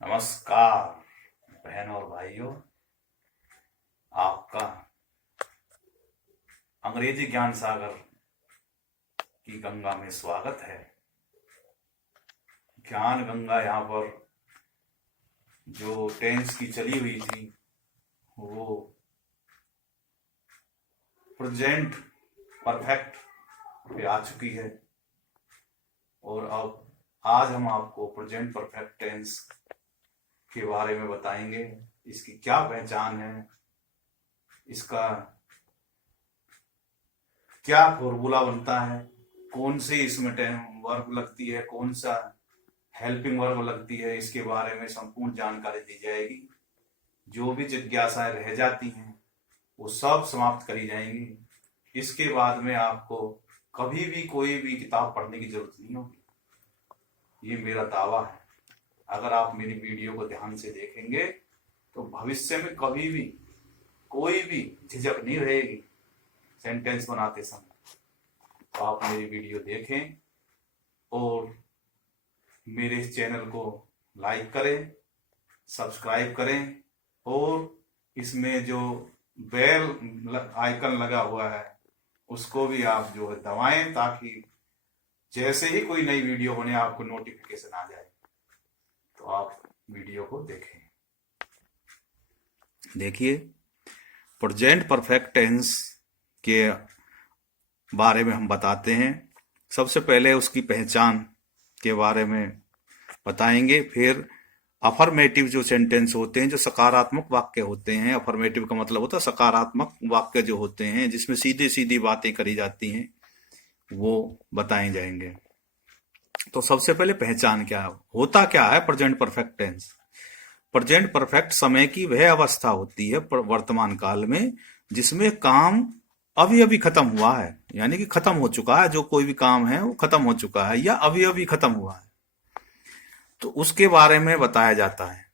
नमस्कार बहनों और भाइयों, आपका अंग्रेजी ज्ञान सागर की गंगा में स्वागत है। ज्ञान गंगा यहाँ पर जो टेंस की चली हुई थी वो प्रेजेंट परफेक्ट पे आ चुकी है और अब आज हम आपको प्रेजेंट परफेक्ट टेंस के बारे में बताएंगे। इसकी क्या पहचान है, इसका क्या फॉर्मूला बनता है, कौन सी इसमें वर्ब लगती है, कौन सा हेल्पिंग वर्ब लगती है, इसके बारे में संपूर्ण जानकारी दी जाएगी। जो भी जिज्ञासाएं रह जाती हैं वो सब समाप्त करी जाएंगी। इसके बाद में आपको कभी भी कोई भी किताब पढ़ने की जरूरत नहीं होगी, ये मेरा दावा है। अगर आप मेरी वीडियो को ध्यान से देखेंगे तो भविष्य में कभी भी कोई भी झिझक नहीं रहेगी सेंटेंस बनाते समय। तो आप मेरी वीडियो देखें और मेरे इस चैनल को लाइक करें, सब्सक्राइब करें और इसमें जो बेल आइकन लगा हुआ है उसको भी आप जो है दबाएं, ताकि जैसे ही कोई नई वीडियो बने आपको नोटिफिकेशन आ जाए। तो आप वीडियो को देखें। देखिए, प्रेजेंट परफेक्ट टेंस के बारे में हम बताते हैं। सबसे पहले उसकी पहचान के बारे में बताएंगे, फिर अफर्मेटिव जो सेंटेंस होते हैं, जो सकारात्मक वाक्य होते हैं। अफर्मेटिव का मतलब होता है सकारात्मक वाक्य जो होते हैं जिसमें सीधी सीधी बातें करी जाती हैं, वो बताए जाएंगे। तो सबसे पहले पहचान क्या होता क्या है present perfect tense. Present perfect समय की वह अवस्था होती है वर्तमान काल में जिसमें काम अभी अभी खत्म हुआ है, यानी कि खत्म हो चुका है। जो कोई भी काम है वो खत्म हो चुका है या अभी अभी खत्म हुआ है, तो उसके बारे में बताया जाता है।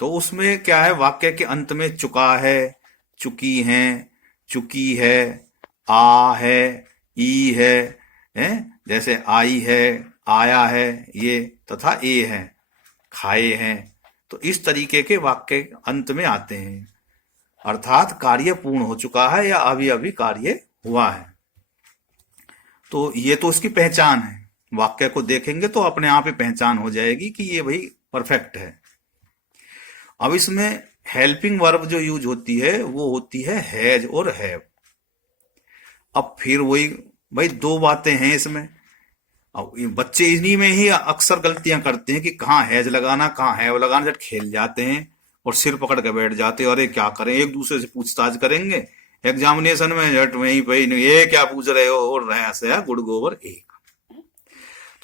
तो उसमें क्या है, वाक्य के अंत में चुका है, चुकी है, चुकी है, आ है, ई है, जैसे आई है, आया है, ये तथा ए है, खाए हैं। तो इस तरीके के वाक्य अंत में आते हैं, अर्थात कार्य पूर्ण हो चुका है या अभी अभी कार्य हुआ है। तो ये तो उसकी पहचान है। वाक्य को देखेंगे तो अपने आप ही पहचान हो जाएगी कि ये भाई परफेक्ट है। अब इसमें हेल्पिंग वर्ब जो यूज होती है वो होती है हैज और हैव। अब फिर वही भाई दो बातें हैं इसमें। अब बच्चे इन्हीं में ही अक्सर गलतियां करते हैं कि कहाँ हैज लगाना कहाँ हैव लगाना, जब खेल जाते हैं और सिर पकड़ के बैठ जाते हैं, अरे क्या करें, एक दूसरे से पूछताछ करेंगे एग्जामिनेशन में, झट वहीं पे ये क्या पूछ रहे हो और रहा से गुड गोबर एक।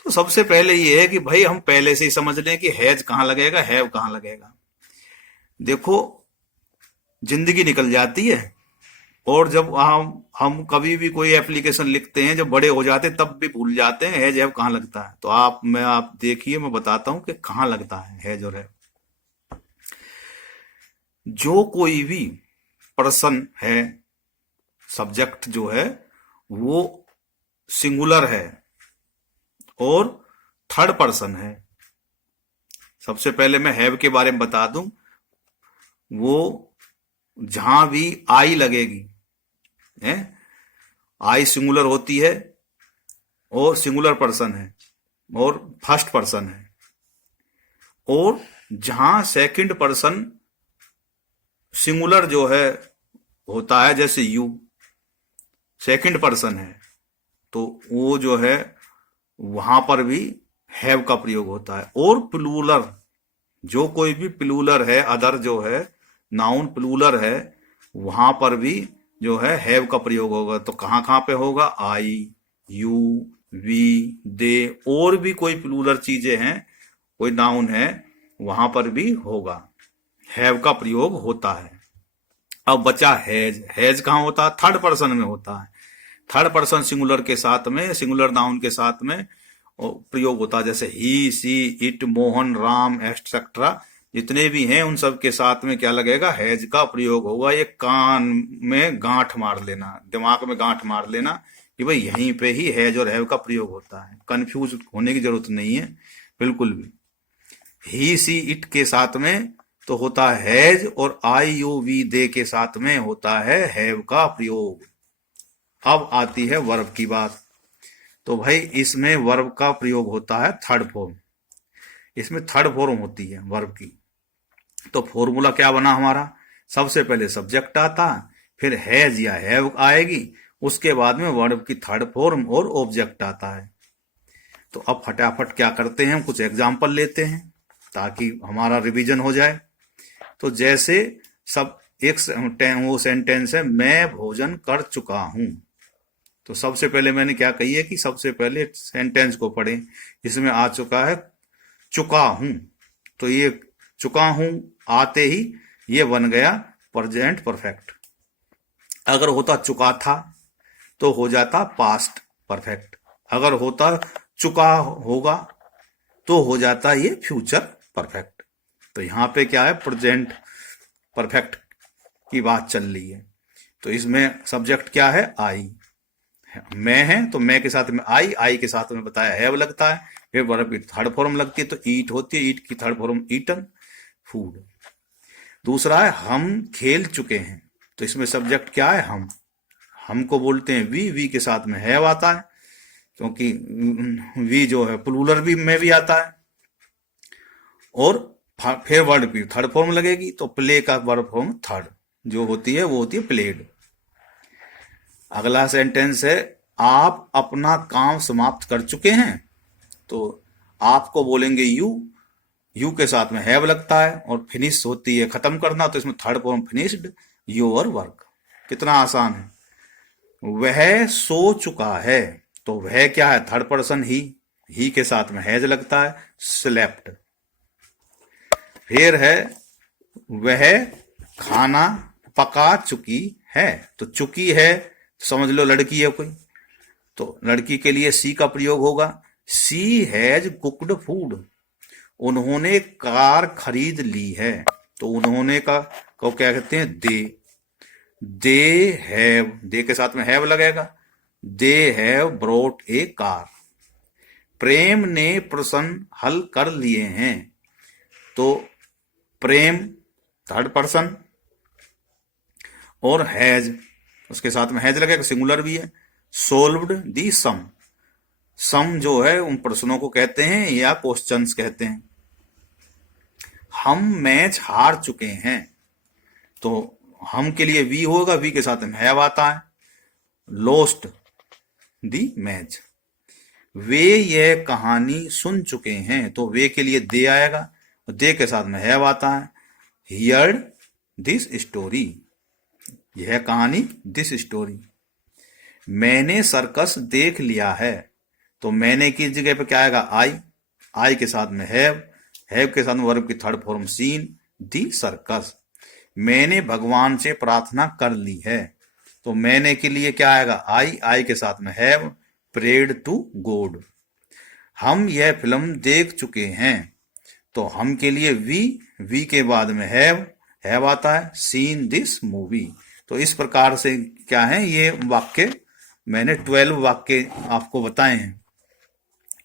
तो सबसे पहले ये है कि भाई हम पहले से ही समझ लें कि हैज कहाँ लगेगा, हैव कहाँ लगेगा। देखो, जिंदगी निकल जाती है और जब हम कभी भी कोई एप्लीकेशन लिखते हैं, जब बड़े हो जाते हैं तब भी भूल जाते हैं हैज हैव कहाँ लगता है। तो आप देखिए, मैं बताता हूं कि कहाँ लगता है हैज और हैव। जो कोई भी पर्सन है, सब्जेक्ट जो है वो सिंगुलर है और थर्ड पर्सन है। सबसे पहले मैं हैव के बारे में बता दूं, वो जहां भी आई लगेगी, आई सिंगुलर होती है और सिंगुलर पर्सन है और फर्स्ट पर्सन है, और जहां सेकंड पर्सन सिंगुलर जो है होता है, जैसे यू सेकंड पर्सन है, तो वो जो है वहां पर भी हैव का प्रयोग होता है। और प्लूरल, जो कोई भी प्लूरल है, अदर जो है नाउन प्लूरल है, वहां पर भी जो है हैव का प्रयोग होगा। तो कहां कहां पे होगा, आई, यू, वी, दे, और भी कोई प्लूरल चीजें हैं, कोई नाउन है, वहां पर भी होगा, हैव का प्रयोग होता है। अब बचा हैज। हैज कहां होता है, थर्ड पर्सन में होता है। थर्ड पर्सन सिंगुलर के साथ में, सिंगुलर नाउन के साथ में प्रयोग होता है, जैसे ही, सी, इट, मोहन, राम एटसेट्रा, जितने भी हैं उन सब के साथ में क्या लगेगा, हैज का प्रयोग होगा। ये कान में गांठ मार लेना, दिमाग में गांठ मार लेना कि भाई यहीं पे ही हैज और हैव का प्रयोग होता है। कंफ्यूज होने की जरूरत नहीं है बिल्कुल भी। ही सी इट के साथ में तो होता है हैज, और आई यू वी दे के साथ में होता है हैव का प्रयोग। अब आती है वर्ब की बात। तो भाई इसमें वर्ब का प्रयोग होता है थर्ड फॉर्म। इसमें थर्ड फॉर्म होती है वर्ब की। तो फॉर्मूला क्या बना हमारा, सबसे पहले सब्जेक्ट आता, फिर हैज या हैव आएगी, उसके बाद में वर्ब की थर्ड फॉर्म और ऑब्जेक्ट आता है। तो अब फटाफट क्या करते हैं, हम कुछ एग्जाम्पल लेते हैं ताकि हमारा रिवीजन हो जाए। तो जैसे सब एक वो सेंटेंस है, मैं भोजन कर चुका हूं। तो सबसे पहले मैंने क्या कही है कि सबसे पहले सेंटेंस को पढ़ें। इसमें आ चुका है चुका हूं, तो ये चुका हूं आते ही ये बन गया प्रेजेंट परफेक्ट। अगर होता चुका था तो हो जाता पास्ट परफेक्ट। अगर होता चुका होगा तो हो जाता ये फ्यूचर परफेक्ट। तो यहां पे क्या है, प्रेजेंट परफेक्ट की बात चल रही है। तो इसमें सब्जेक्ट क्या है, आई। मैं है तो मैं के साथ में आई के साथ में बताया हैव लगता है, फिर वर्ब की थर्ड फॉर्म लगती है तो ईट होती है, ईट की थर्ड फॉर्म ईटन, फूड। दूसरा है हम खेल चुके हैं। तो इसमें सब्जेक्ट क्या है, हमको बोलते हैं वी के साथ में हैव आता है, क्योंकि वी जो है प्लूरल भी में भी आता है। और फिर वर्ड की थर्ड फॉर्म लगेगी, तो प्ले का वर्ब फॉर्म थर्ड जो होती है वो होती है प्लेड। अगला सेंटेंस है आप अपना काम समाप्त कर चुके हैं। तो आपको बोलेंगे यू के साथ में हैव लगता है, और फिनिश होती है खत्म करना, तो इसमें third form finished your work. कितना आसान है। वह सो चुका है, तो वह क्या है, थर्ड पर्सन ही के साथ में हैज लगता है, स्लेप्ट। फिर है वह खाना पका चुकी है। तो चुकी है समझ लो लड़की है कोई, तो लड़की के लिए सी का प्रयोग होगा, सी हैज कुक्ड फूड। उन्होंने कार खरीद ली है। तो उन्होंने का को क्या कहते हैं, दे हैव, दे के साथ में हैव लगेगा, they have brought a car. Prem ने प्रश्न हल कर लिए हैं। तो प्रेम थर्ड पर्सन और हैज उसके साथ में हैज लगेगा, सिंगुलर भी है। सोल्व्ड दी सम जो है उन प्रश्नों को कहते हैं या क्वेश्चंस कहते हैं। हम मैच हार चुके हैं। तो हम के लिए वी होगा, वी के साथ में हैव आता है, लोस्ट दी मैच। वे यह कहानी सुन चुके हैं। तो वे के लिए दे आएगा, और दे के साथ में हैव आता है, हियर्ड दिस स्टोरी, यह कहानी दिस स्टोरी। मैंने सर्कस देख लिया है। तो मैंने की जगह पे क्या आएगा, आई के साथ में हैव के साथ में वर्ब की थर्ड फॉर्म सीन दी सर्कस। मैंने भगवान से प्रार्थना कर ली है। तो मैंने के लिए क्या आएगा, आई के साथ में हैव, प्रेड टू गॉड। हम यह फिल्म देख चुके हैं। तो हम के लिए वी के बाद में हैव आता है, सीन दिस मूवी। तो इस प्रकार से क्या है, ये वाक्य मैंने 12 वाक्य आपको बताए हैं।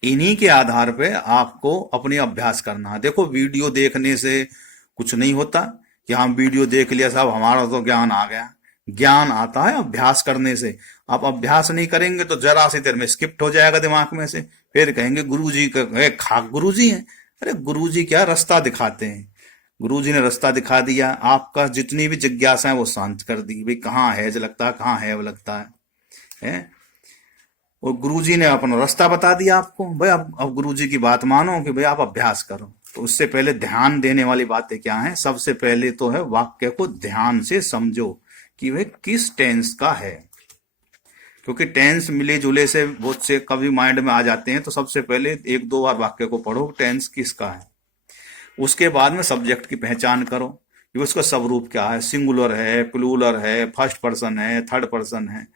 इन्हीं के आधार पे आपको अपनी अभ्यास करना है। देखो वीडियो देखने से कुछ नहीं होता कि हम वीडियो देख लिया साहब हमारा तो ज्ञान आ गया। ज्ञान आता है अभ्यास करने से। आप अभ्यास नहीं करेंगे तो जरा सी देर में स्किप्ट हो जाएगा दिमाग में से, फिर कहेंगे गुरुजी खाक गुरुजी हैं। अरे गुरुजी क्या रास्ता दिखाते हैं, गुरुजी ने रास्ता दिखा दिया, आपका जितनी भी जिज्ञासा है वो शांत कर दी, भाई कहाँ हैज लगता है कहाँ हैव लगता है? और गुरुजी ने अपना रास्ता बता दिया आपको, भाई अब गुरुजी की बात मानो कि भाई आप अभ्यास करो। तो उससे पहले ध्यान देने वाली बातें क्या हैं, सबसे पहले तो है वाक्य को ध्यान से समझो कि वह किस टेंस का है, क्योंकि टेंस मिले जुले से बहुत से कभी माइंड में आ जाते हैं। तो सबसे पहले 1-2 बार वाक्य को पढ़ो टेंस किसका है। उसके बाद में सब्जेक्ट की पहचान करो कि उसका स्वरूप क्या है, सिंगुलर है, प्लूरल है, फर्स्ट पर्सन है, थर्ड पर्सन है।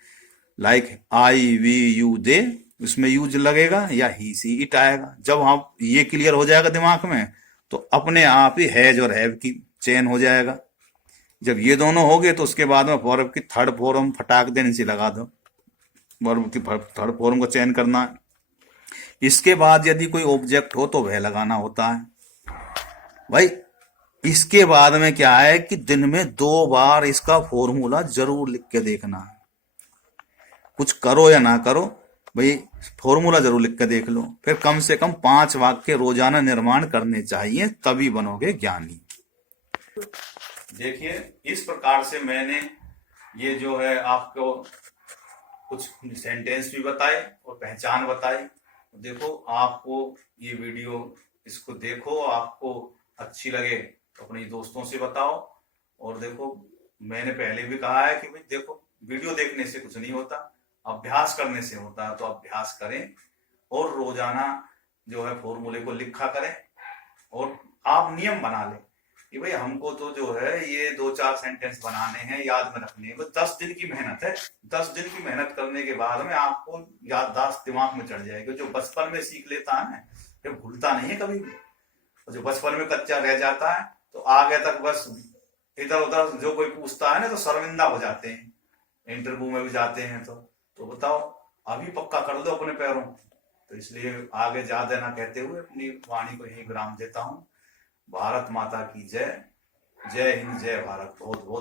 Like I we you they, उसमें यूज लगेगा या ही सी इट आएगा। जब हम ये क्लियर हो जाएगा दिमाग में तो अपने आप ही हैज और हैव की चेन हो जाएगा। जब ये दोनों हो गए तो उसके बाद में वर्ब की थर्ड फॉर्म फटाक देने से लगा दो, वर्ब की थर्ड फॉर्म को चयन करना है। इसके बाद यदि कोई ऑब्जेक्ट हो तो वह लगाना होता है। भाई इसके बाद में क्या है कि दिन में 2 बार इसका फॉर्मूला जरूर लिख के देखना है। कुछ करो या ना करो, भाई फॉर्मूला जरूर लिख के देख लो। फिर कम से कम 5 वाक्य रोजाना निर्माण करने चाहिए, तभी बनोगे ज्ञानी। देखिए, इस प्रकार से मैंने ये जो है आपको कुछ सेंटेंस भी बताए और पहचान बताई। देखो, आपको ये वीडियो इसको देखो, आपको अच्छी लगे तो अपने दोस्तों से बताओ। और देखो, मैंने पहले भी कहा है कि भाई देखो, वीडियो देखने से कुछ नहीं होता, अभ्यास करने से होता है। तो अभ्यास करें और रोजाना जो है फॉर्मूले को लिखा करें। और आप नियम बना लें कि भाई हमको तो जो है ये 2-4 सेंटेंस बनाने हैं, याद में रखने हैं। वो 10 दिन की मेहनत है। 10 दिन की मेहनत करने के बाद में आपको याददाश्त दिमाग में चढ़ जाएगी। जो बचपन में सीख लेता है ना, फिर भूलता नहीं है कभी भी। और जो बचपन में कच्चा रह जाता है तो आगे तक बस इधर उधर जो कोई पूछता है ना तो शर्मिंदा हो जाते हैं। इंटरव्यू में भी जाते हैं तो बताओ, अभी पक्का कर दो अपने पैरों। तो इसलिए आगे जा देना कहते हुए अपनी वाणी को यही विराम देता हूँ। भारत माता की जय। जय हिंद, जय भारत। बहुत बहुत